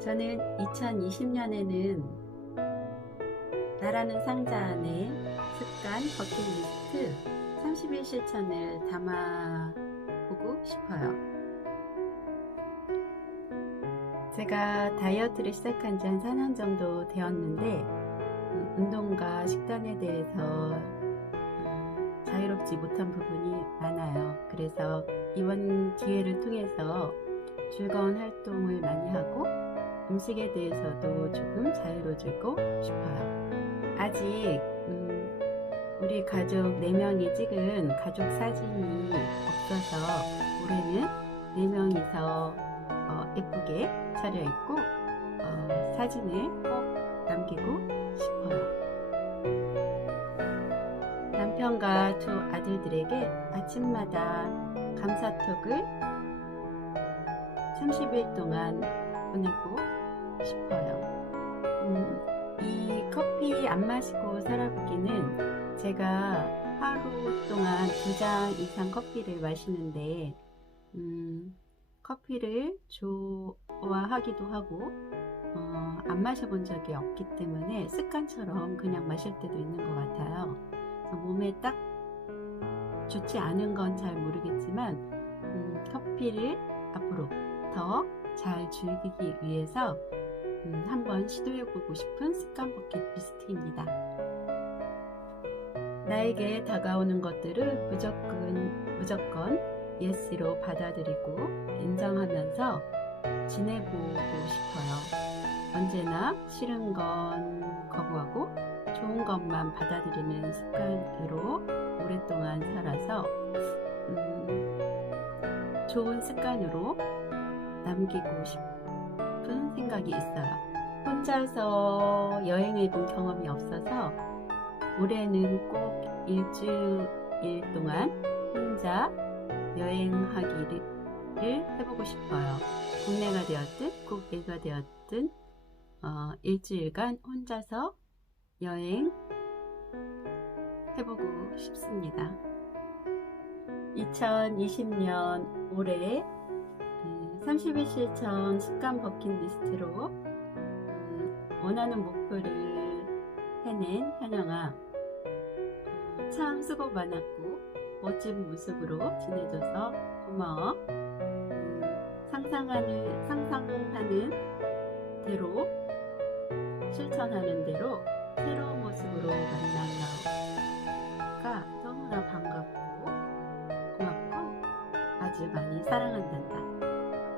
저는 2020년에는 나라는 상자 안에 습관 버킷리스트 30일 실천을 담아보고 싶어요. 제가 다이어트를 시작한 지 한 4년 정도 되었는데 음, 운동과 식단에 대해서 음, 자유롭지 못한 부분이 많아요. 그래서 이번 기회를 통해서 즐거운 활동을 많이 하고 음식에 대해서도 조금 자유로워지고 싶어요. 아직 음, 우리 가족 4명이 찍은 가족 사진이 없어서 올해는 4명이서 어, 예쁘게 차려입고 어, 사진을 꼭 남기고 싶어요. 남편과 두 아들들에게 아침마다 감사톡을 30일 동안 보내고 싶어요. 음, 이 커피 안 마시고 살아보기는 제가 하루 동안 두 잔 이상 커피를 마시는데 음, 커피를 좋아하기도 하고 어, 안 마셔본 적이 없기 때문에 습관처럼 그냥 마실 때도 있는 것 같아요. 몸에 딱 좋지 않은 건 잘 모르겠지만 음, 커피를 앞으로 더 잘 즐기기 위해서 음, 한번 시도해보고 싶은 습관 버킷리스트입니다. 나에게 다가오는 것들을 무조건 무조건 예스로 받아들이고 인정하면서 지내보고 싶어요. 언제나 싫은 건 거부하고 좋은 것만 받아들이는 습관으로 오랫동안 살아서 음, 좋은 습관으로 남기고 싶 은 생각이 있어요. 혼자서 여행해 본 경험이 없어서 올해는 꼭 일주일 동안 혼자 여행하기를 해보고 싶어요. 국내가 되었든 국외가 되었든 어, 일주일간 혼자서 여행 해보고 싶습니다. 2020년 올해 30일 실천 습관 버킷리스트로 음, 원하는 목표를 해낸 현영아. 음, 참 수고 많았고 멋진 모습으로 지내줘서 고마워. 음, 상상하는 상상하는 대로 실천하는 대로 새로운 모습으로 만나가 너무나 반갑고